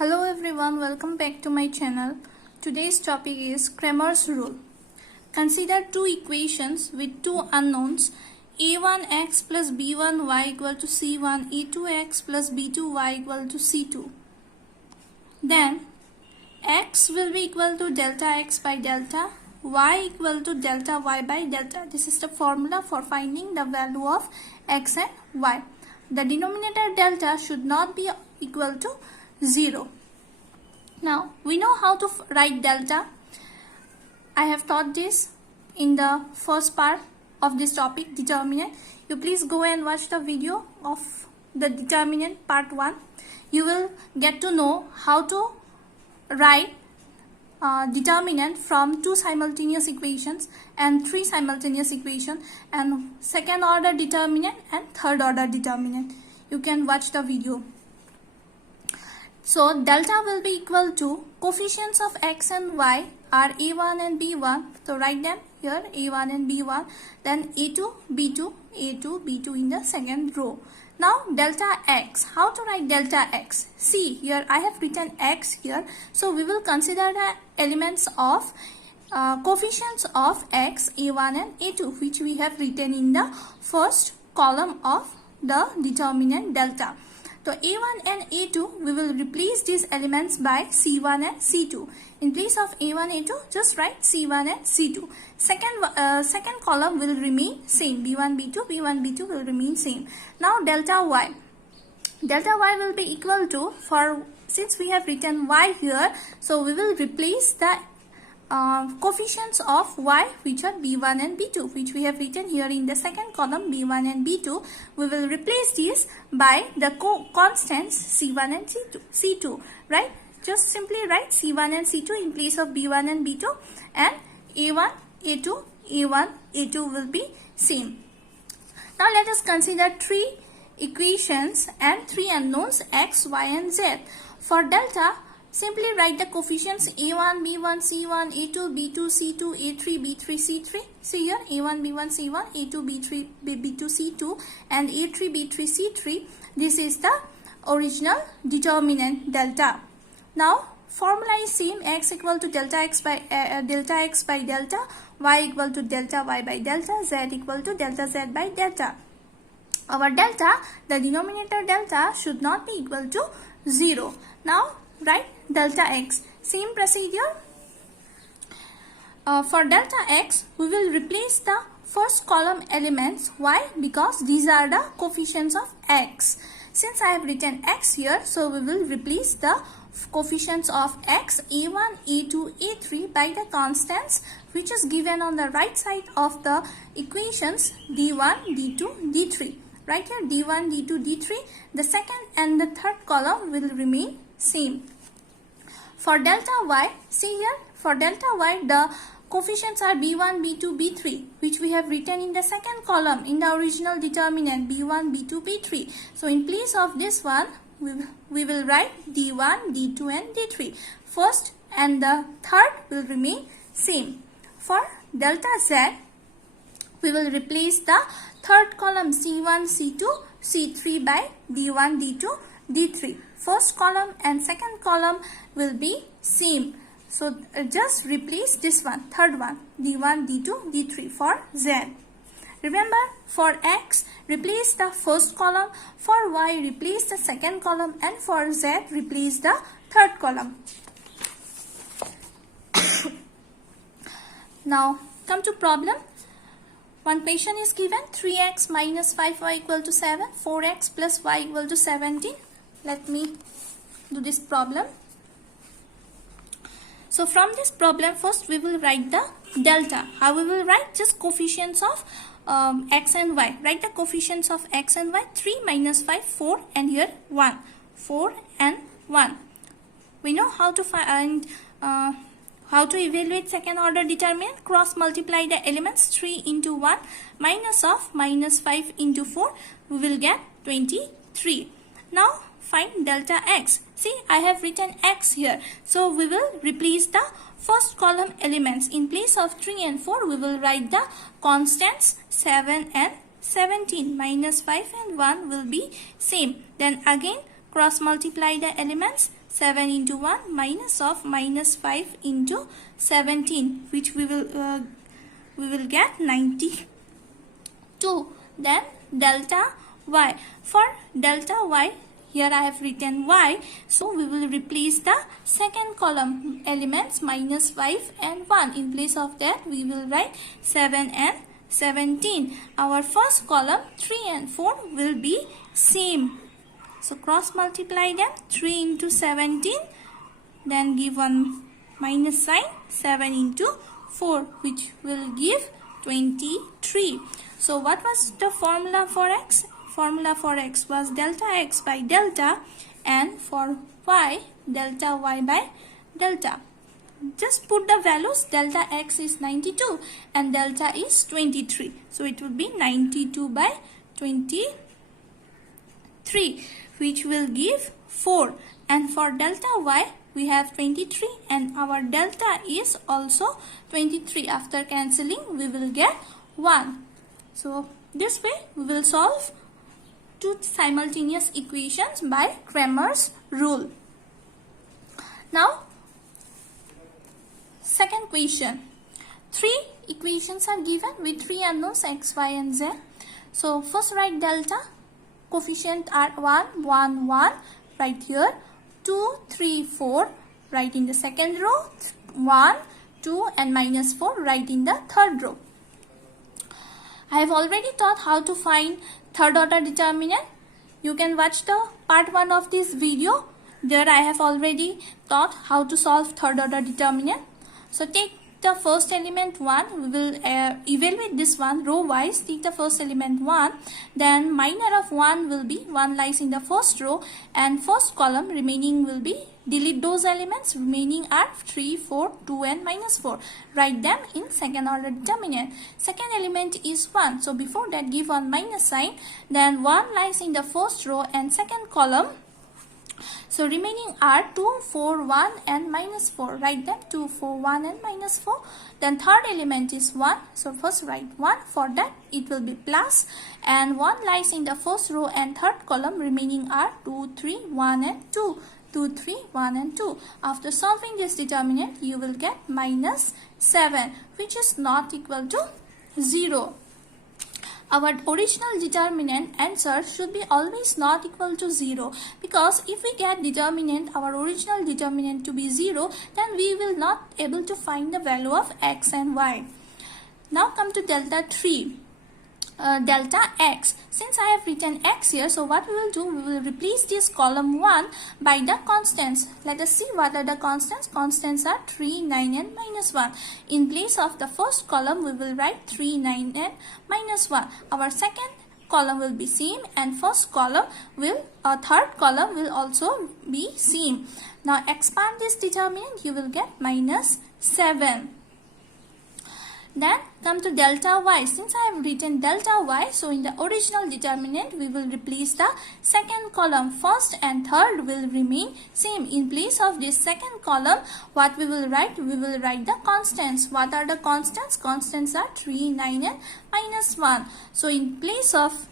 Hello everyone, welcome back to my channel. Today's topic is Cramer's rule. Consider two equations with two unknowns a1x plus b1y equal to c1, a2x plus b2y equal to c2. Then x will be equal to delta x by delta, y equal to delta y by delta. This is the formula for finding the value of x and y. The denominator delta should not be equal to 0. Now we know how to write delta. I have taught this in the first part of this topic, determinant. You please go and watch the video of the determinant part 1. You will get to know how to write determinant from two simultaneous equations and three simultaneous equations, and second order determinant and third order determinant. You can watch the video. So delta will be equal to coefficients of x and y are a1 and b1. So write them here, a1 and b1. Then a2, b2, a2, b2 in the second row. Now delta x. How to write delta x? See here, I have written x here. So we will consider the elements of coefficients of x, a1 and a2, which we have written in the first column of the determinant delta. So a1 and a2, we will replace these elements by c1 and c2. In place of a1, a2, just write c1 and c2. Second column will remain same. b1, b2, b1, b2 will remain same. Now delta y. Delta y will be equal to, since we have written y here, so we will replace the coefficients of y, which are b1 and b2, which we have written here in the second column, b1 and b2. We will replace these by the constants c1 and c2, right? Just simply write c1 and c2 in place of b1 and b2, and a1, a2, a1, a2 will be same. Now let us consider three equations and three unknowns x, y and z. For delta, simply write the coefficients a1, b1, c1, a2, b2, c2, a3, b3, c3. See here, a1, b1, c1, a2, b3, b2, c2 and a3, b3, c3. This is the original determinant delta. Now formula is same, x equal to delta x by delta, y equal to delta y by delta, z equal to delta z by delta. Our delta, the denominator delta, should not be equal to 0. Now write delta x. Same procedure. For delta x, we will replace the first column elements. Why? Because these are the coefficients of x. Since I have written x here, so we will replace the coefficients of x, a1, a2, a3 by the constants which is given on the right side of the equations d1, d2, d3. Right here, d1, d2, d3. The second and the third column will remain same. For delta y, see here, for delta y, the coefficients are b1, b2, b3, which we have written in the second column in the original determinant, b1, b2, b3. So in place of this one, we will write d1, d2 and d3. First and the third will remain same. For delta z, we will replace the third column c1, c2, c3 by d1, d2, d3. First column and second column will be same. So just replace this one, third one, d1, d2, d3 for z. Remember, for x, replace the first column, for y, replace the second column, and for z, replace the third column. Now come to problem. One question is given, 3x minus 5y equal to 7, 4x plus y equal to 17. Let me do this problem. So from this problem, first we will write the delta. How we will write? Just coefficients of x and y. Write the coefficients of x and y. 3 minus 5, 4, and here 1. 4 and 1. We know how to find how to evaluate second order determinant. Cross multiply the elements. 3 into 1 minus of minus 5 into 4. We will get 23. Now find delta x. See, I have written x here. So we will replace the first column elements. In place of 3 and 4, we will write the constants 7 and 17. Minus 5 and 1 will be same. Then again cross multiply the elements. 7 into 1 minus of minus 5 into 17, which we will get 92. Then delta y. For delta y, here I have written y, so we will replace the second column elements minus 5 and 1. In place of that, we will write 7 and 17. Our first column 3 and 4 will be same. So cross multiply them. 3 into 17, then give one minus sign. 7 into 4, which will give 23. So what was the formula for x? Formula for x was delta x by delta, and for y, delta y by delta. Just put the values. Delta x is 92 and delta is 23. So it will be 92 by 23, which will give 4. And for delta y, we have 23 and our delta is also 23. After cancelling, we will get 1. So this way we will solve two simultaneous equations by Cramer's rule. Now, second question. 3 equations are given with 3 unknowns x, y and z. So first write delta. Coefficient are 1, 1, 1. Right here. 2, 3, 4. Write in the second row. 1, 2 and minus 4. Write in the third row. I have already taught how to find third order determinant. You can watch the part 1 of this video. There I have already taught how to solve third order determinant. So take the first element 1. We will evaluate this one row wise. Take the first element 1. Then minor of 1 will be 1 lies in the first row, and first column remaining will be delete those elements. Remaining are 3, 4, 2 and minus 4. Write them in second order determinant. Second element is 1. So before that, give one minus sign. Then 1 lies in the first row and second column. So remaining are 2, 4, 1 and minus 4. Write them 2, 4, 1 and minus 4. Then third element is 1. So first write 1. For that it will be plus. And 1 lies in the first row and third column. Remaining are 2, 3, 1 and 2. 2, 3, 1 and 2. After solving this determinant, you will get minus 7, which is not equal to 0. Our original determinant answer should be always not equal to 0, because if we get determinant, our original determinant to be 0, then we will not able to find the value of x and y. Now come to delta 3. Delta x. Since I have written x here, so what we will do, we will replace this column 1 by the constants. Let us see what are the constants. Constants are 3, 9 and minus 1. In place of the first column, we will write 3, 9 and minus 1. Our second column will be same, and first column will, third column will also be same. Now expand this determinant, you will get minus 7. Then come to delta y. Since I have written delta y, so in the original determinant we will replace the second column. First and third will remain same. In place of this second column, what we will write? We will write the constants. What are the constants? Constants are 3, 9 and minus 1. So in place of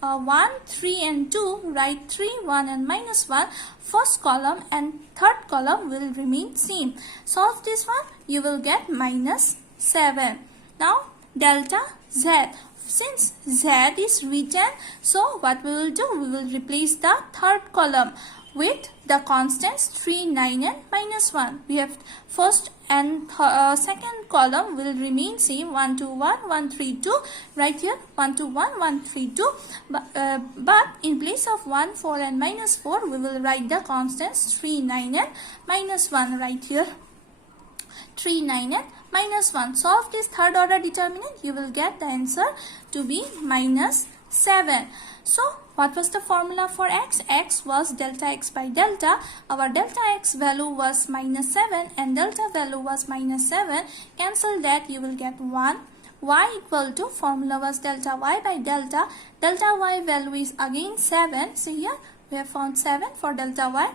1, 3 and 2, write 3, 1 and minus 1. First column and third column will remain same. Solve this one, you will get minus 7. Now delta z. Since z is written, so what we will do? We will replace the third column with the constants 3, 9 and minus 1. We have first and second column will remain same. 1, 2, 1, 1, 3, 2. Right here 1, 2, 1, 1, 3, 2. But in place of 1, 4 and minus 4, we will write the constants 3, 9 and minus 1. Right here 3, 9 and minus 1. Solve this third order determinant, you will get the answer to be minus 7. So what was the formula for x? X was delta x by delta. Our delta x value was minus 7 and delta value was minus 7. Cancel that, you will get 1. Y equal to, formula was delta y by delta. Delta y value is again 7. So here we have found 7 for delta y.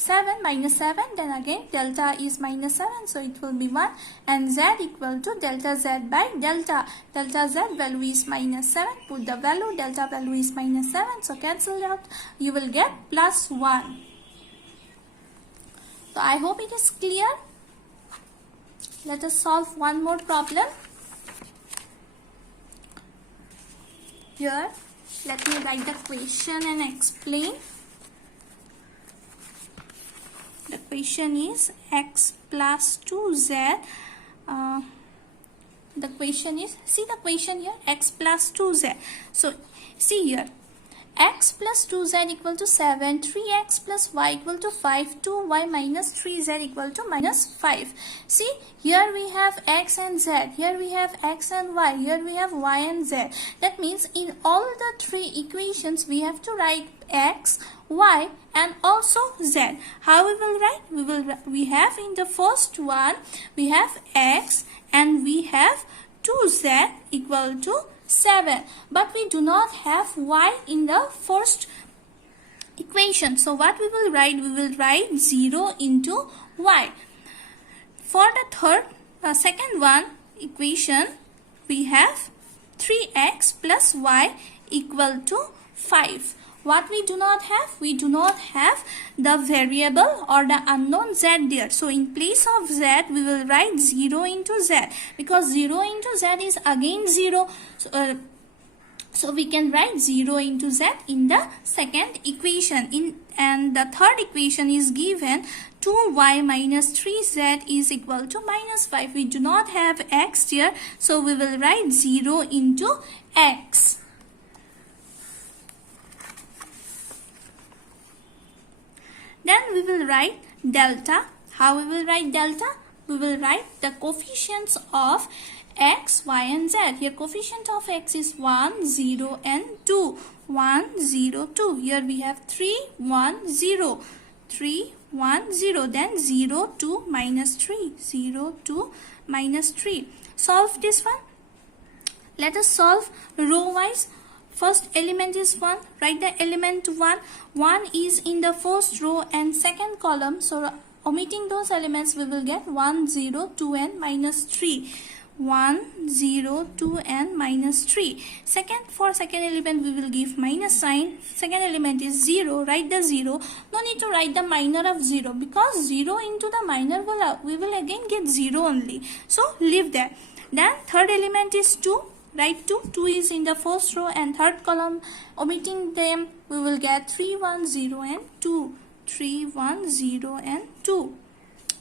7 minus 7, then again delta is minus 7, so it will be 1, and z equal to delta z by delta. Delta z value is minus 7, put the value, delta value is minus 7, so cancel out, you will get plus 1. So I hope it is clear. Let us solve one more problem. Here, let me write the question and explain. The question is x plus 2z. The question is, see the question here, x plus 2z. So, see here, x plus 2z equal to 7, 3x plus y equal to 5, 2y minus 3z equal to minus 5. See, here we have x and z, here we have x and y, here we have y and z. That means in all the three equations we have to write x, y and also z. How we will write? We have in the first one, we have x and we have 2z equal to 7, but we do not have y in the first equation. So what we will write? We will write 0 into y. For the second one equation, we have 3x plus y equal to 5. What we do not have? We do not have the variable or the unknown z there. So in place of z, we will write 0 into z, because 0 into z is again 0. So we can write 0 into z in the second equation. And the third equation is given 2y minus 3z is equal to minus 5. We do not have x here, so we will write 0 into x. Then we will write delta. How we will write delta? We will write the coefficients of x, y and z. Here coefficient of x is 1, 0 and 2. 1, 0, 2. Here we have 3, 1, 0. 3, 1, 0. Then 0, 2, minus 3. 0, 2, minus 3. Solve this one. Let us solve row wise. First element is 1. Write the element 1. 1 is in the first row and second column. So omitting those elements, we will get 1, 0, 2 and minus 3. 1, 0, 2 and minus 3. For second element, we will give minus sign. Second element is 0. Write the 0. No need to write the minor of 0, because 0 into the minor, we will again get 0 only. So leave that. Then third element is 2. Write 2. 2 is in the first row and third column. Omitting them, we will get 3, 1, 0 and 2. 3, 1, 0 and 2.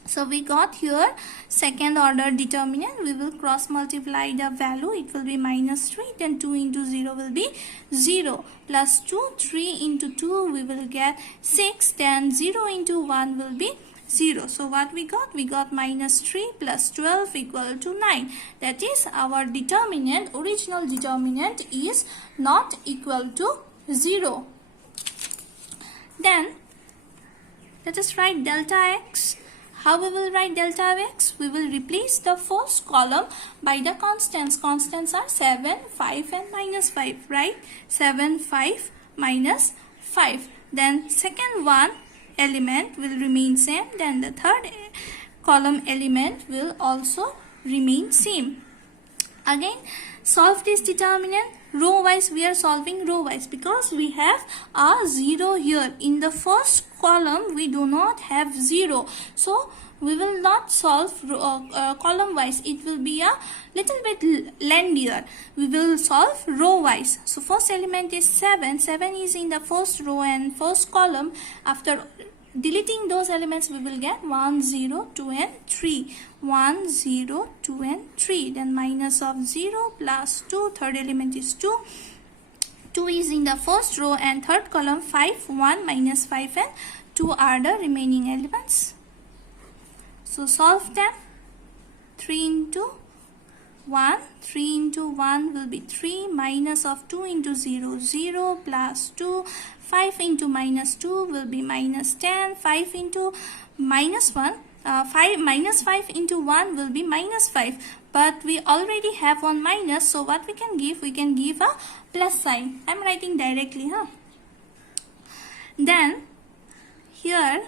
So we got here second order determinant. We will cross multiply the value. It will be minus 3. Then 2 into 0 will be 0. Plus 2. 3 into 2 we will get 6. Then 0 into 1 will be 0. So what we got? We got minus 3 plus 12 equal to 9. That is our determinant, original determinant is not equal to 0. Then let us write delta x. How we will write delta x? We will replace the first column by the constants. Constants are 7, 5 and minus 5, right? 7, 5, minus 5. Then second one element will remain same. Then the third column element will also remain same. Again, solve this determinant. Row wise, we are solving row wise because we have a 0 here. In the first column, we do not have 0. So, we will not solve column wise. It will be a little bit lengthier. We will solve row wise. So, first element is 7. 7 is in the first row and first column. After deleting those elements, we will get 1, 0, 2 and 3. 1, 0, 2 and 3. Then minus of 0 plus 2. Third element is 2. 2 is in the first row and third column. 5, 1, minus 5 and 2 are the remaining elements. So solve them. 3 into 1. 3 into 1 will be 3. Minus of 2 into 0, 0 plus 2. 5 into minus 2 will be minus 10. 5 into minus 1. Minus 5 into 1 will be minus 5. But we already have one minus. So what we can give? We can give a plus sign. I am writing directly. Then here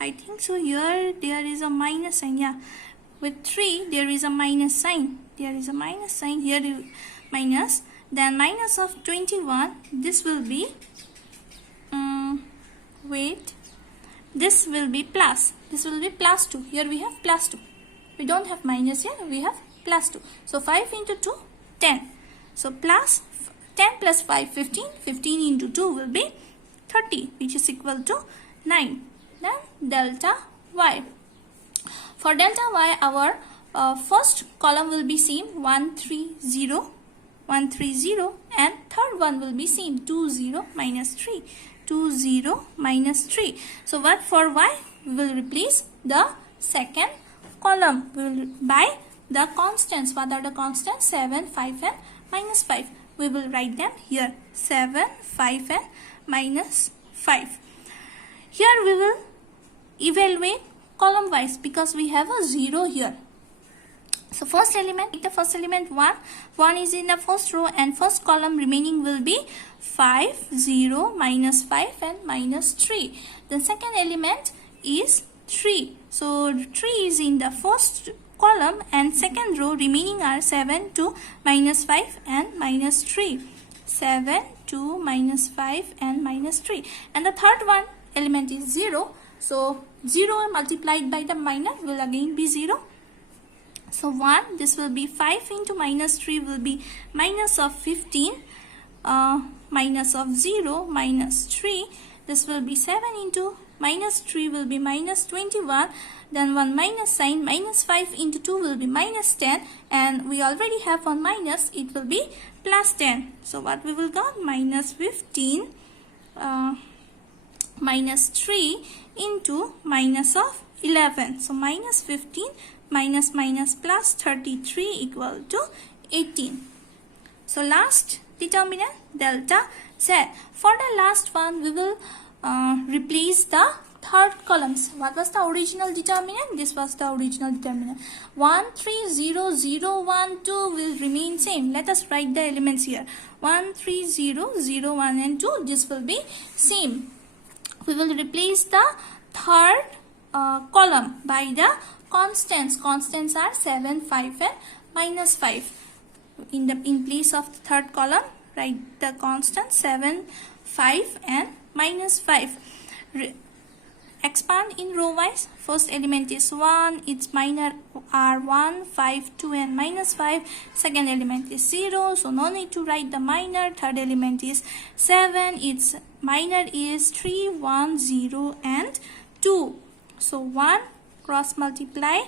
I think so. Here there is a minus sign. Yeah, with 3 there is a minus sign. There is a minus sign here. Minus. Then minus of 21. This will be. Wait. This will be plus. This will be plus 2. Here we have plus 2. We don't have minus here. We have plus 2. So 5 into 2, 10. So plus 10 plus 5, 15. 15 into 2 will be 30, which is equal to 9. Then delta y. For delta y, our first column will be same 1, 3, 0. 1, 3, 0. And third one will be same 2, 0, minus 3. 2, 0, minus 3. So what for y? We will replace the second column by the constants. What are the constants? 7, 5 and minus 5. We will write them here. 7, 5 and minus 5. Here we will evaluate column wise because we have a 0 here. So first element, the first element 1. 1 is in the first row and first column remaining will be 5, 0, minus 5 and minus 3. The second element is 3. So 3 is in the first column and second row remaining are 7, 2, minus 5 and minus 3. 7, 2, minus 5 and minus 3. And the third one element is 0. So 0 multiplied by the minor will again be 0. So 1, this will be 5 into minus 3 will be minus of 15, minus of 0, minus 3. This will be 7 into minus 3 will be minus 21. Then one minus sign, minus 5 into 2 will be minus 10. And we already have one minus, it will be plus 10. So what we will got? Minus 15, minus 3 into minus of 11. So minus 15 minus minus plus 33 equal to 18. So last determinant delta z. For the last one we will replace the third columns. What was the original determinant? This was the original determinant. 1, 3, 0, 0, 1, 2 will remain same. Let us write the elements here. 1, 3, 0, 0, 1 and 2. This will be same. We will replace the third column by the constants. Constants are 7, 5 and minus 5. In place of the third column, write the constant 7, 5 and minus 5. Expand in row wise. First element is 1, its minor are 1, 5, 2 and minus 5. Second element is 0, so no need to write the minor. Third element is 7, its minor is 3, 1, 0 and 2. So 1 cross multiply.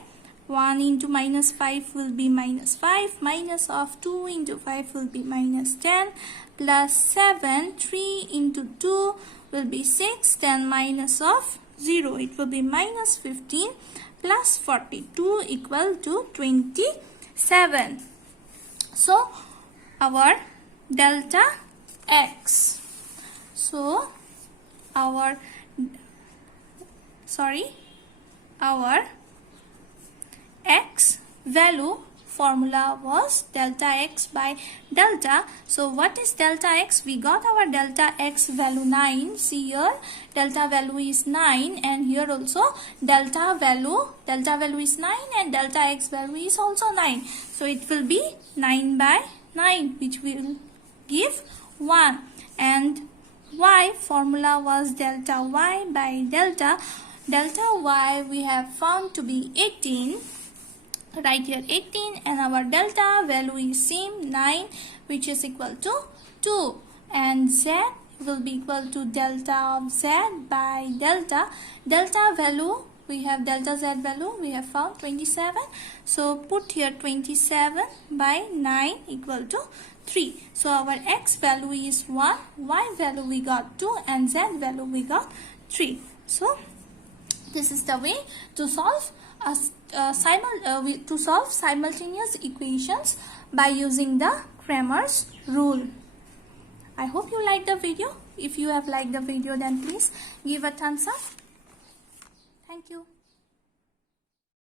1 into minus 5 will be minus 5. Minus of 2 into 5 will be minus 10. Plus 7, 3 into 2 will be 6. Then minus of 0, it will be minus 15 plus 42 equal to 27. So our delta x. So our x value formula was delta x by delta. So what is delta x? We got our delta x value 9. See here, delta value is 9 and here also delta value is 9 and delta x value is also 9. So it will be 9 by 9, which will give 1. And y formula was delta y by delta. Delta y we have found to be 18. Right here 18 and our delta value is same 9, which is equal to 2, and z will be equal to delta of z by delta. Delta value, we have delta z value we have found 27, so put here 27 by 9 equal to 3. So our x value is 1, y value we got 2 and z value we got 3. So this is the way to solve simultaneous equations by using the Cramer's rule. I hope you liked the video. If you have liked the video, then please give a thumbs up. Thank you.